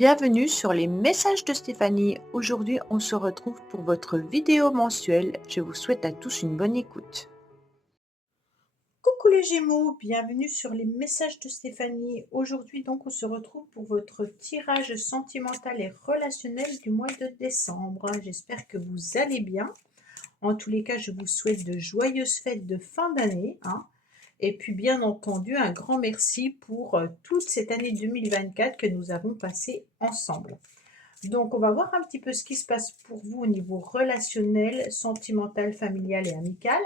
Bienvenue sur les messages de Stéphanie. Aujourd'hui, on se retrouve pour votre vidéo mensuelle. Je vous souhaite à tous une bonne écoute. Coucou les Gémeaux, bienvenue sur les messages de Stéphanie. Aujourd'hui donc on se retrouve pour votre tirage sentimental et relationnel du mois de décembre. J'espère que vous allez bien. En tous les cas, je vous souhaite de joyeuses fêtes de fin d'année, hein. Et puis bien entendu, un grand merci pour toute cette année 2024 que nous avons passée ensemble. Donc on va voir un petit peu ce qui se passe pour vous au niveau relationnel, sentimental, familial et amical.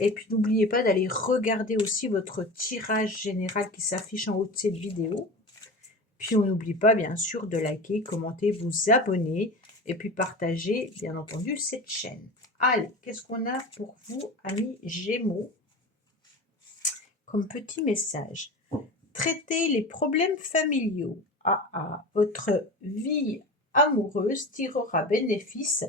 Et puis n'oubliez pas d'aller regarder aussi votre tirage général qui s'affiche en haut de cette vidéo. Puis on n'oublie pas bien sûr de liker, commenter, vous abonner et puis partager bien entendu cette chaîne. Allez, qu'est-ce qu'on a pour vous, amis Gémeaux, comme petit message? Traitez les problèmes familiaux. Votre vie amoureuse tirera bénéfice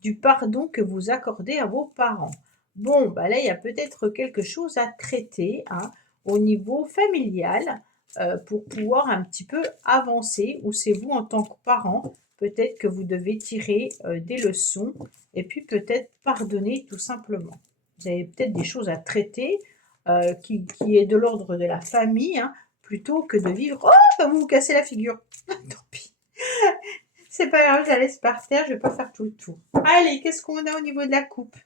du pardon que vous accordez à vos parents. Bon, bah là, il y a peut-être quelque chose à traiter, hein, au niveau familial, pour pouvoir un petit peu avancer, ou c'est vous en tant que parent, peut-être que vous devez tirer des leçons et puis peut-être pardonner tout simplement. Vous avez peut-être des choses à traiter qui est de l'ordre de la famille, hein, plutôt que de vivre. Oh, bah vous vous cassez la figure. Tant pis. C'est pas grave, je la laisse par terre, je vais pas faire tout le tour. Allez, qu'est-ce qu'on a au niveau de la coupe?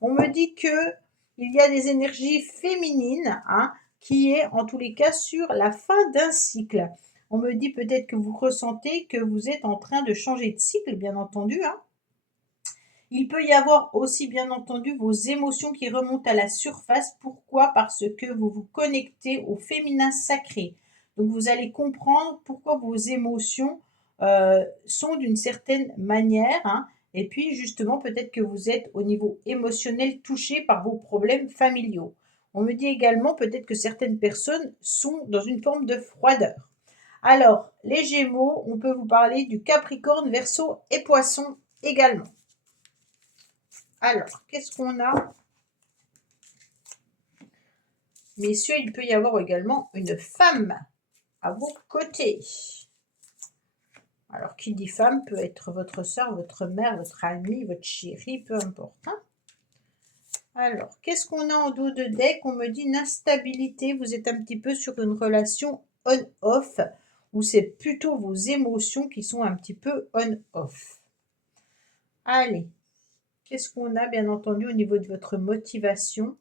On me dit que il y a des énergies féminines, hein, qui est en tous les cas sur la fin d'un cycle. On me dit peut-être que vous ressentez que vous êtes en train de changer de cycle, bien entendu, hein. Il peut y avoir aussi, bien entendu, vos émotions qui remontent à la surface. Pourquoi? Parce que vous vous connectez au féminin sacré. Donc, vous allez comprendre pourquoi vos émotions sont d'une certaine manière, hein. Et puis, justement, peut-être que vous êtes au niveau émotionnel touché par vos problèmes familiaux. On me dit également peut-être que certaines personnes sont dans une forme de froideur. Alors, les Gémeaux, on peut vous parler du Capricorne, Verseau et Poisson également. Alors, qu'est-ce qu'on a? Messieurs, il peut y avoir également une femme à vos côtés. Alors, qui dit femme peut être votre soeur, votre mère, votre amie, votre chérie, peu importe, hein. Alors, qu'est-ce qu'on a en dos de deck? On me dit une instabilité. Vous êtes un petit peu sur une relation on-off, ou c'est plutôt vos émotions qui sont un petit peu on-off. Allez, qu'est-ce qu'on a bien entendu au niveau de votre motivation?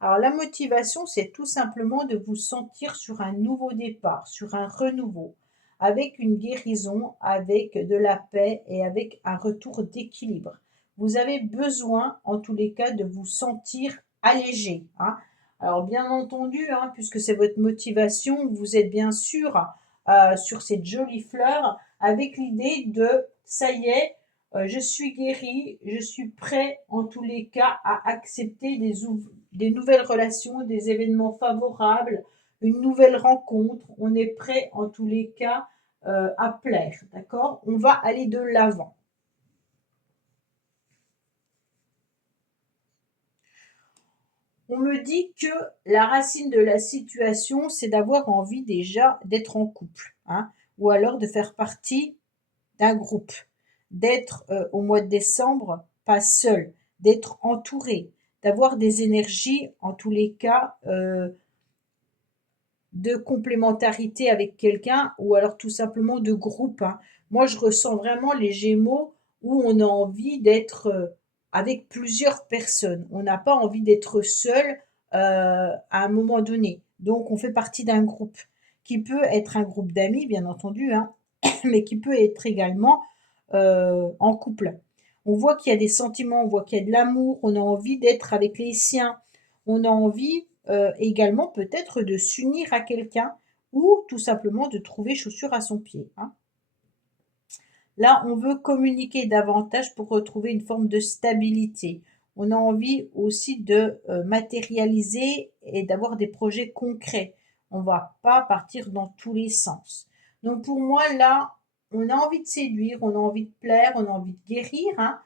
Alors la motivation, c'est tout simplement de vous sentir sur un nouveau départ, sur un renouveau, avec une guérison, avec de la paix et avec un retour d'équilibre. Vous avez besoin, en tous les cas, de vous sentir allégé, hein. Alors bien entendu, hein, puisque c'est votre motivation, vous êtes bien sûr sur cette jolie fleur avec l'idée de ça y est, je suis guéri, je suis prêt en tous les cas à accepter des nouvelles relations, des événements favorables, une nouvelle rencontre. On est prêt en tous les cas à plaire, d'accord? On va aller de l'avant. On me dit que la racine de la situation, c'est d'avoir envie déjà d'être en couple, hein, ou alors de faire partie d'un groupe, d'être au mois de décembre pas seul, d'être entouré, d'avoir des énergies en tous les cas de complémentarité avec quelqu'un ou alors tout simplement de groupe, hein. Moi, je ressens vraiment les Gémeaux où on a envie d'être avec plusieurs personnes. On n'a pas envie d'être seul à un moment donné. Donc, on fait partie d'un groupe qui peut être un groupe d'amis, bien entendu, hein, mais qui peut être également en couple. On voit qu'il y a des sentiments, on voit qu'il y a de l'amour, on a envie d'être avec les siens, on a envie également peut-être de s'unir à quelqu'un ou tout simplement de trouver chaussure à son pied, hein. Là, on veut communiquer davantage pour retrouver une forme de stabilité. On a envie aussi de matérialiser et d'avoir des projets concrets. On ne va pas partir dans tous les sens. Donc pour moi, là, on a envie de séduire, on a envie de plaire, on a envie de guérir, hein,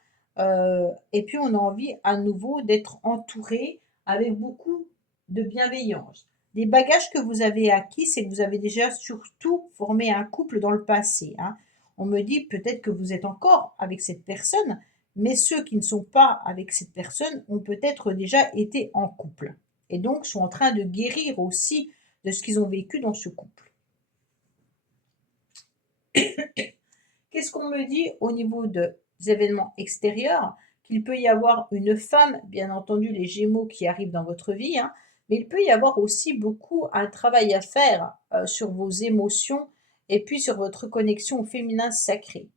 et puis on a envie à nouveau d'être entouré avec beaucoup de bienveillance. Des bagages que vous avez acquis, c'est que vous avez déjà surtout formé un couple dans le passé, hein. On me dit peut-être que vous êtes encore avec cette personne, mais ceux qui ne sont pas avec cette personne ont peut-être déjà été en couple et donc sont en train de guérir aussi de ce qu'ils ont vécu dans ce couple. Qu'est-ce qu'on me dit au niveau des événements extérieurs? Qu'il peut y avoir une femme, bien entendu les Gémeaux qui arrivent dans votre vie, hein, mais il peut y avoir aussi beaucoup un travail à faire, sur vos émotions et puis sur votre connexion au féminin sacré.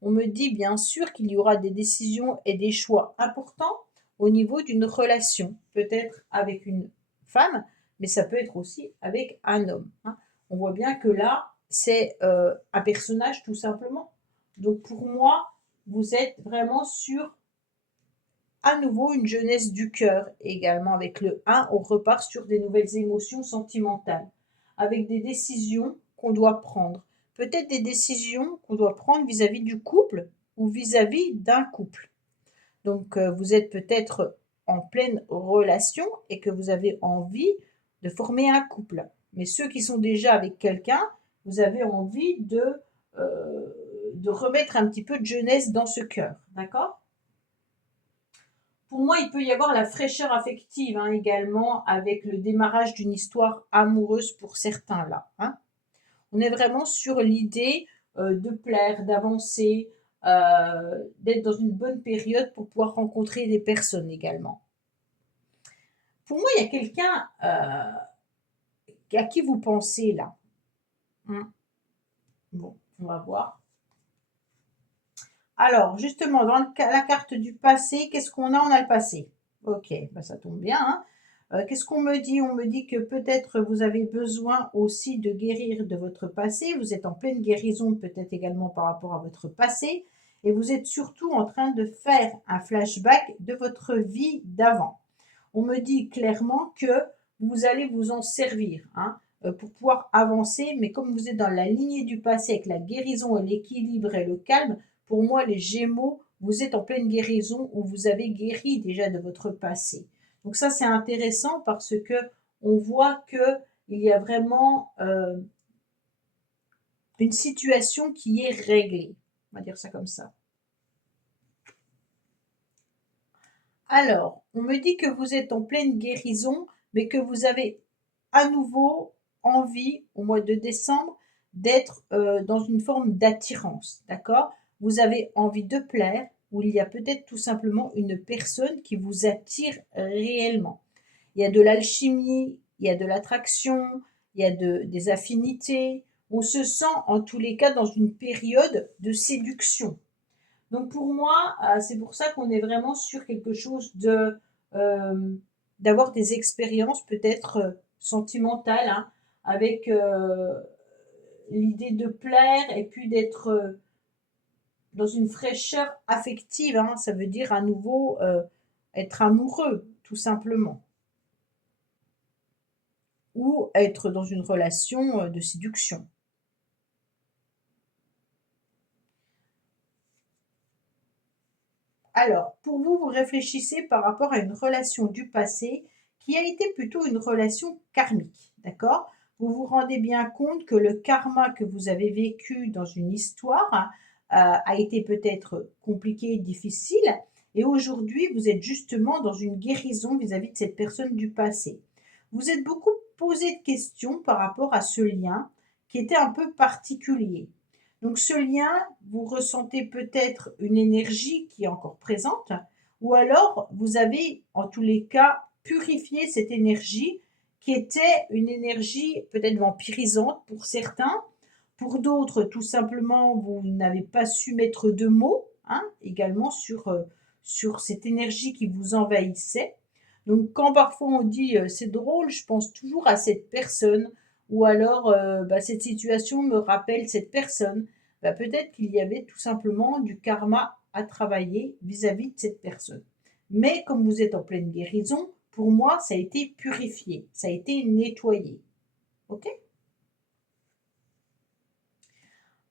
On me dit bien sûr qu'il y aura des décisions et des choix importants au niveau d'une relation, peut-être avec une femme, mais ça peut être aussi avec un homme, hein. On voit bien que là, c'est un personnage tout simplement. Donc pour moi, vous êtes vraiment sur à nouveau une jeunesse du cœur. Également avec le 1, on repart sur des nouvelles émotions sentimentales, avec des décisions qu'on doit prendre. Peut-être des décisions qu'on doit prendre vis-à-vis du couple ou vis-à-vis d'un couple. Donc vous êtes peut-être en pleine relation et que vous avez envie de former un couple. Mais ceux qui sont déjà avec quelqu'un, vous avez envie de remettre un petit peu de jeunesse dans ce cœur. D'accord? Pour moi, il peut y avoir la fraîcheur affective, hein, également avec le démarrage d'une histoire amoureuse pour certains là, hein. On est vraiment sur l'idée de plaire, d'avancer, d'être dans une bonne période pour pouvoir rencontrer des personnes également. Pour moi, il y a quelqu'un à qui vous pensez là. Hein. Bon, on va voir. Alors, justement, dans la carte du passé, qu'est-ce qu'on a? On a le passé. Ok, bah ça tombe bien, hein. Qu'est-ce qu'on me dit? On me dit que peut-être vous avez besoin aussi de guérir de votre passé. Vous êtes en pleine guérison, peut-être également par rapport à votre passé. Et vous êtes surtout en train de faire un flashback de votre vie d'avant. On me dit clairement que vous allez vous en servir, hein, pour pouvoir avancer. Mais comme vous êtes dans la lignée du passé avec la guérison et l'équilibre et le calme, pour moi, les Gémeaux, vous êtes en pleine guérison ou vous avez guéri déjà de votre passé. Donc ça, c'est intéressant parce que on voit que il y a vraiment une situation qui est réglée. On va dire ça comme ça. Alors, on me dit que vous êtes en pleine guérison, mais que vous avez à nouveau envie, au mois de décembre, d'être dans une forme d'attirance, d'accord? Vous avez envie de plaire, ou il y a peut-être tout simplement une personne qui vous attire réellement. Il y a de l'alchimie, il y a de l'attraction, il y a des affinités. On se sent en tous les cas dans une période de séduction. Donc pour moi, c'est pour ça qu'on est vraiment sur quelque chose d'avoir des expériences peut-être sentimentales, hein, avec l'idée de plaire et puis d'être dans une fraîcheur affective, hein. Ça veut dire à nouveau être amoureux, tout simplement. Ou être dans une relation de séduction. Alors, pour vous, vous réfléchissez par rapport à une relation du passé qui a été plutôt une relation karmique, d'accord? Vous vous rendez bien compte que le karma que vous avez vécu dans une histoire a été peut-être compliqué, difficile, et aujourd'hui, vous êtes justement dans une guérison vis-à-vis de cette personne du passé. Vous êtes beaucoup posé de questions par rapport à ce lien qui était un peu particulier. Donc ce lien, vous ressentez peut-être une énergie qui est encore présente, ou alors vous avez en tous les cas purifié cette énergie qui était une énergie peut-être vampirisante pour certains, pour d'autres tout simplement vous n'avez pas su mettre de mots, hein, également sur cette énergie qui vous envahissait. Donc quand parfois on dit c'est drôle, je pense toujours à cette personne, ou alors cette situation me rappelle cette personne. Bah, peut-être qu'il y avait tout simplement du karma à travailler vis-à-vis de cette personne. Mais comme vous êtes en pleine guérison, pour moi, ça a été purifié, ça a été nettoyé. Ok?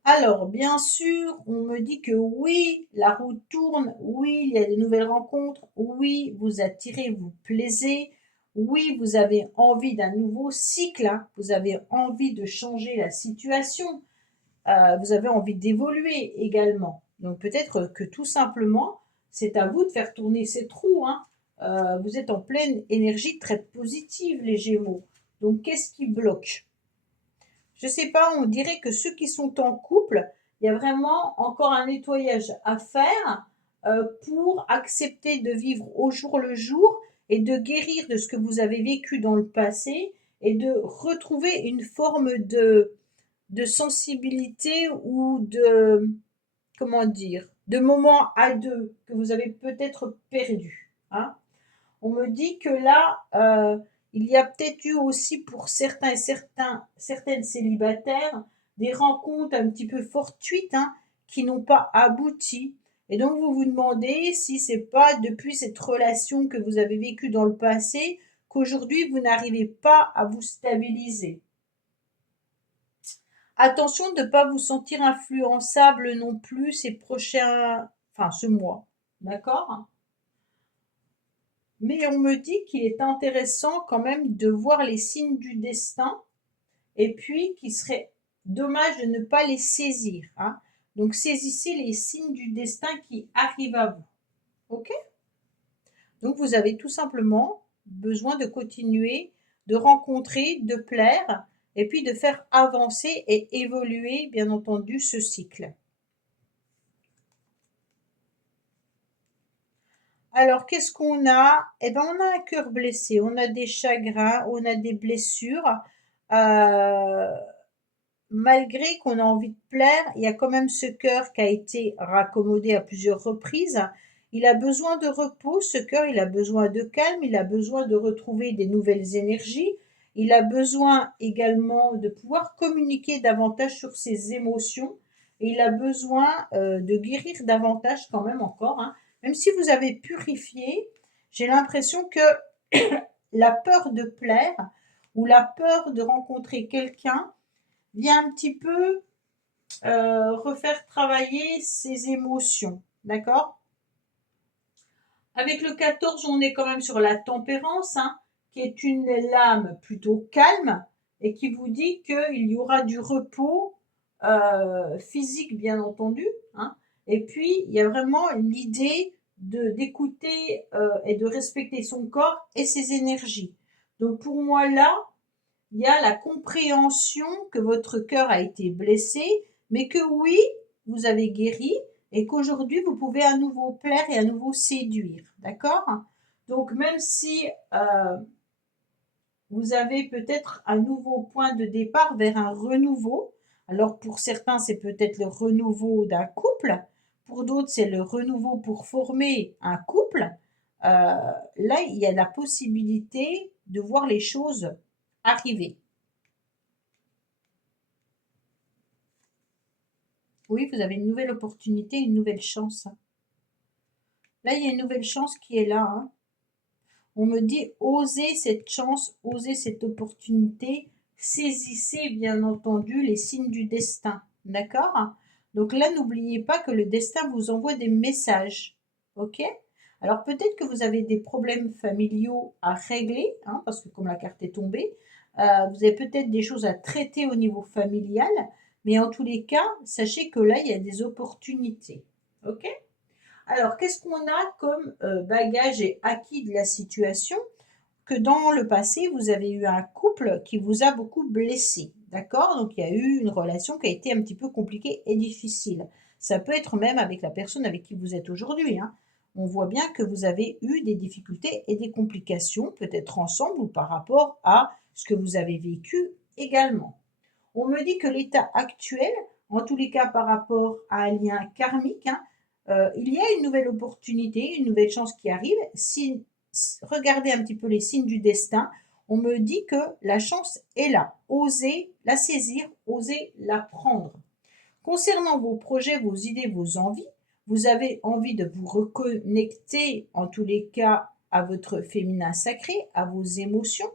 Alors, bien sûr, on me dit que oui, la roue tourne, oui, il y a des nouvelles rencontres, oui, vous attirez, vous plaisez, Oui, vous avez envie d'un nouveau cycle, hein. Vous avez envie de changer la situation. Vous avez envie d'évoluer également. Donc peut-être que tout simplement, c'est à vous de faire tourner cette roue, hein. Vous êtes en pleine énergie très positive, les Gémeaux. Donc qu'est-ce qui bloque? Je sais pas, on dirait que ceux qui sont en couple, il y a vraiment encore un nettoyage à faire pour accepter de vivre au jour le jour et de guérir de ce que vous avez vécu dans le passé et de retrouver une forme de sensibilité ou de, comment dire, de moments à deux que vous avez peut-être perdus, hein. On me dit que là, il y a peut-être eu aussi pour certains et certaines célibataires des rencontres un petit peu fortuites, hein, qui n'ont pas abouti. Et donc vous vous demandez si c'est pas depuis cette relation que vous avez vécue dans le passé qu'aujourd'hui vous n'arrivez pas à vous stabiliser. Attention de ne pas vous sentir influençable non plus ces prochains, enfin ce mois, d'accord? Mais on me dit qu'il est intéressant quand même de voir les signes du destin et puis qu'il serait dommage de ne pas les saisir, hein. Donc saisissez les signes du destin qui arrivent à vous. OK? Donc vous avez tout simplement besoin de continuer, de rencontrer, de plaire et puis de faire avancer et évoluer, bien entendu, ce cycle. Alors, qu'est-ce qu'on a? Eh ben, on a un cœur blessé, on a des chagrins, on a des blessures. Euh, Malgré qu'on a envie de plaire, il y a quand même ce cœur qui a été raccommodé à plusieurs reprises. Il a besoin de repos, ce cœur, il a besoin de calme, il a besoin de retrouver des nouvelles énergies. Il a besoin également de pouvoir communiquer davantage sur ses émotions. Et il a besoin de guérir davantage quand même encore, hein. Même si vous avez purifié, j'ai l'impression que la peur de plaire ou la peur de rencontrer quelqu'un vient un petit peu refaire travailler ses émotions, d'accord? Avec le 14, on est quand même sur la tempérance, hein, qui est une lame plutôt calme et qui vous dit qu'il y aura du repos physique, bien entendu, hein. Et puis, il y a vraiment l'idée d'écouter et de respecter son corps et ses énergies. Donc pour moi là, il y a la compréhension que votre cœur a été blessé, mais que oui, vous avez guéri et qu'aujourd'hui, vous pouvez à nouveau plaire et à nouveau séduire. D'accord? Donc, même si vous avez peut-être un nouveau point de départ vers un renouveau, alors pour certains, c'est peut-être le renouveau d'un couple, pour d'autres, c'est le renouveau pour former un couple. Là, il y a la possibilité de voir les choses arriver. Oui, vous avez une nouvelle opportunité, une nouvelle chance. Là, il y a une nouvelle chance qui est là, hein. On me dit osez cette chance, osez cette opportunité, saisissez bien entendu les signes du destin. D'accord? Donc là, n'oubliez pas que le destin vous envoie des messages. OK? Alors peut-être que vous avez des problèmes familiaux à régler, hein, parce que comme la carte est tombée, vous avez peut-être des choses à traiter au niveau familial, mais en tous les cas, sachez que là, il y a des opportunités. OK? Alors, qu'est-ce qu'on a comme bagage et acquis de la situation? Que dans le passé, vous avez eu un couple qui vous a beaucoup blessé. D'accord? Donc, il y a eu une relation qui a été un petit peu compliquée et difficile. Ça peut être même avec la personne avec qui vous êtes aujourd'hui, hein. On voit bien que vous avez eu des difficultés et des complications, peut-être ensemble ou par rapport à ce que vous avez vécu également. On me dit que l'état actuel, en tous les cas par rapport à un lien karmique, hein, il y a une nouvelle opportunité, une nouvelle chance qui arrive. Si regardez un petit peu les signes du destin, on me dit que la chance est là. Osez la saisir, osez la prendre. Concernant vos projets, vos idées, vos envies, vous avez envie de vous reconnecter, en tous les cas, à votre féminin sacré, à vos émotions.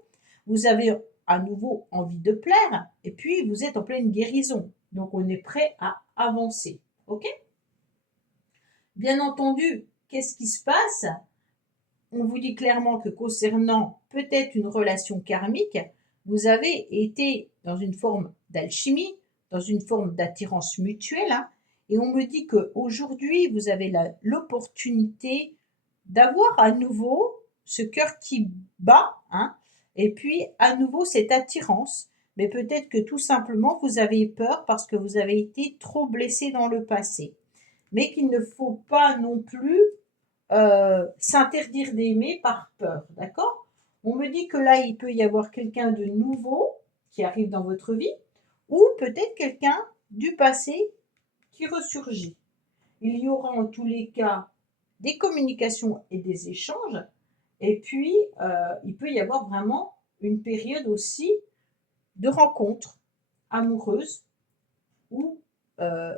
Vous avez à nouveau envie de plaire, et puis vous êtes en pleine guérison. Donc on est prêt à avancer. OK? Bien entendu, qu'est-ce qui se passe? on vous dit clairement que concernant peut-être une relation karmique, vous avez été dans une forme d'alchimie, dans une forme d'attirance mutuelle, hein, et on me dit qu'aujourd'hui, vous avez l'opportunité d'avoir à nouveau ce cœur qui bat, hein, et puis à nouveau cette attirance. Mais peut-être que tout simplement, vous avez peur parce que vous avez été trop blessé dans le passé. Mais qu'il ne faut pas non plus s'interdire d'aimer par peur, d'accord? On me dit que là, il peut y avoir quelqu'un de nouveau qui arrive dans votre vie, ou peut-être quelqu'un du passé qui ressurgit. Il y aura en tous les cas des communications et des échanges, et puis il peut y avoir vraiment une période aussi de rencontres amoureuses ou euh,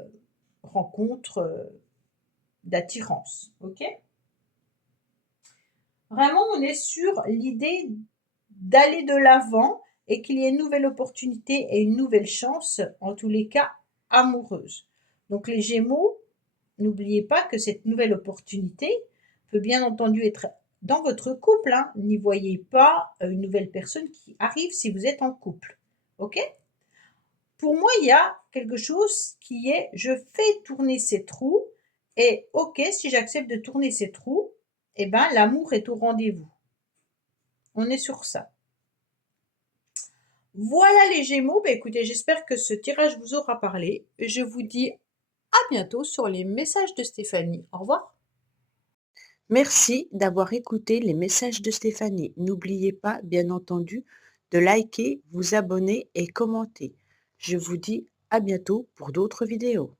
rencontres d'attirance, ok? Vraiment, on est sur l'idée d'aller de l'avant et qu'il y ait une nouvelle opportunité et une nouvelle chance, en tous les cas amoureuse. Donc les Gémeaux, n'oubliez pas que cette nouvelle opportunité peut bien entendu être dans votre couple, hein. N'y voyez pas une nouvelle personne qui arrive si vous êtes en couple. Ok? Pour moi, il y a quelque chose qui est je fais tourner ces trous et ok, si j'accepte de tourner ces trous, eh ben l'amour est au rendez-vous. On est sur ça. Voilà les Gémeaux. Bah, écoutez, j'espère que ce tirage vous aura parlé. Je vous dis à bientôt sur les messages de Stéphanie. Au revoir. Merci d'avoir écouté les messages de Stéphanie. N'oubliez pas, bien entendu, de liker, vous abonner et commenter. Je vous dis à bientôt pour d'autres vidéos.